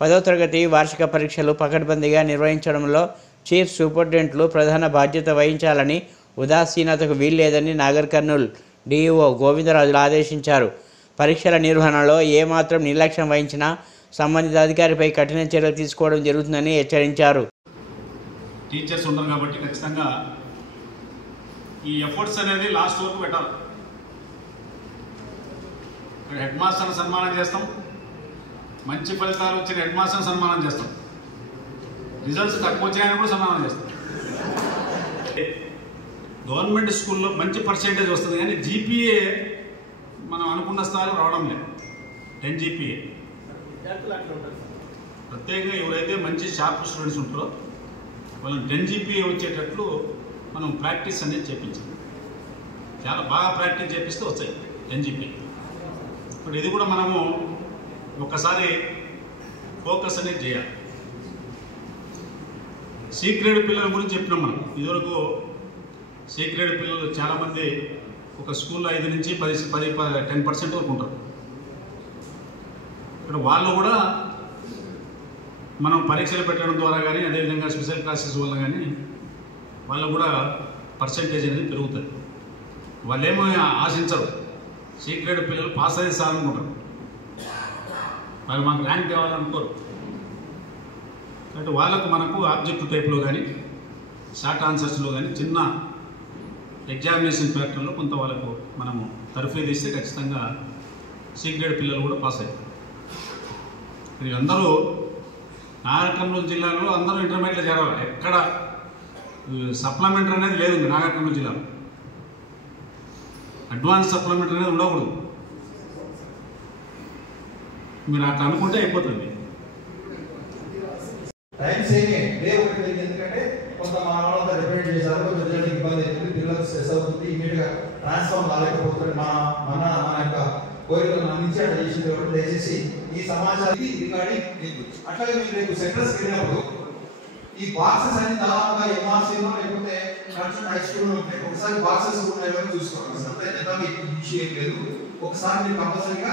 10వ తరగతి వార్షిక పరీక్షలు పకడ్బందీగా నిర్వహించడంలో చీఫ్ సూపరింటెండెంట్లు ప్రధాన బాధ్యత వహించాలని, ఉదాసీనతకు వీల్లేదని నాగర్ కర్నూల్ డీఈఓ గోవిందరాజులు ఆదేశించారు. పరీక్షల నిర్వహణలో ఏమాత్రం నిర్లక్ష్యం వహించినా సంబంధిత అధికారిపై కఠిన చర్యలు తీసుకోవడం జరుగుతుందని హెచ్చరించారు. టీచర్స్ ఉన్నారు కాబట్టి ఖచ్చితంగా ఈ ఎఫర్ట్స్ అనేది లాస్ట్ వరకు పెట్టాలి. హెడ్ మాస్టర్ని సన్మానం చేస్తాం, మంచి ఫలితాలు వచ్చిన హెడ్ మాస్టర్ని సన్మానం చేస్తాం, రిజల్ట్స్ తక్కువ వచ్చాయని కూడా సన్మానం చేస్తాం. గవర్నమెంట్ స్కూల్లో మంచి పర్సెంటేజ్ వస్తుంది కానీ జీపీఏ మనం అనుకున్న స్థాయిలో రావడం లేదు. 10 జీపీఏ ప్రత్యేకంగా ఎవరైతే మంచి షార్ప్ స్టూడెంట్స్ ఉంటారో వాళ్ళని 10 జీపీఏ వచ్చేటట్లు మనం ప్రాక్టీస్ అనేది చేయించాలి. చాలా బాగా ప్రాక్టీస్ చేపిస్తే వస్తాయి 10 జీపీఏ. ఇప్పుడు ఇది కూడా మనము ఒక్కసారి ఫోకస్ అనేది చేయాలి. సి గ్రేడ్ పిల్లల గురించి చెప్పినాం మనం. ఇదివరకు సి గ్రేడ్ పిల్లలు చాలామంది ఒక స్కూల్లో 5 నుంచి 10% వరకు ఉంటారు. ఇక్కడ వాళ్ళు కూడా మనం పరీక్షలు పెట్టడం ద్వారా కానీ అదేవిధంగా స్పెషల్ క్లాసెస్ వల్ల కానీ వాళ్ళు కూడా పర్సెంటేజ్ అనేది పెరుగుతుంది. వాళ్ళేమో ఆశించరు, సి గ్రేడ్ పిల్లలు పాస్ అయితే సాలనుకుంటారు, వాళ్ళు మనకు ర్యాంక్ తేవాలనుకోరు. కాబట్టి వాళ్ళకు మనకు ఆబ్జెక్టివ్ టైప్లో కానీ షార్ట్ ఆన్సర్స్లో కానీ చిన్న ఎగ్జామినేషన్ ప్యాటర్న్లో కొంత వాళ్ళకు మనము తర్ఫీదు ఇస్తే ఖచ్చితంగా సి గ్రేడ్ పిల్లలు కూడా పాస్ అవుతారు. వీళ్ళందరూ నాగర్ కర్నూలు జిల్లాలో అందరూ ఇంటర్మీడియట్లో చేరాలి. ఎక్కడ సప్లిమెంటరీ అనేది లేదు నాగర్ కర్నూలు జిల్లాలో. అడ్వాన్స్ సప్లిమెంటరీ అనేది ఉండకూడదు. మీరు అట్లా అనుకుంటే అయిపోతుంది. టైం సేవింగ్ డే ఒకటి లేదు. ఎందుకంటే కొంత మన వాళ్ళంతా రిపీట్ చేశారు, కొంచెం రిజల్ట్ ఇబ్బంది అవుతుంది, పిల్లలకు స్ట్రెస్ అవుతుంది, ఇమీడియట్ గా ట్రాన్స్ఫార్మ్ కాలేకపోతుంది. మన యొక్క కోరికలను అందించి అట్లా చేసింది కాబట్టి దయచేసి ఈ సమాచారాన్ని రికార్డింగ్ అట్లాగే మీరు రేపు సెంటర్స్ వెళ్ళినప్పుడు ఈ బాక్సెస్ అన్ని దాదాపుగా ఎంఆర్సీలో లేకపోతే హై స్కూల్లో ఉంటాయి. ఒకసారి బాక్సెస్ కూడా చూసుకోవాలి. ఒకసారి మీరు కంపల్సరీగా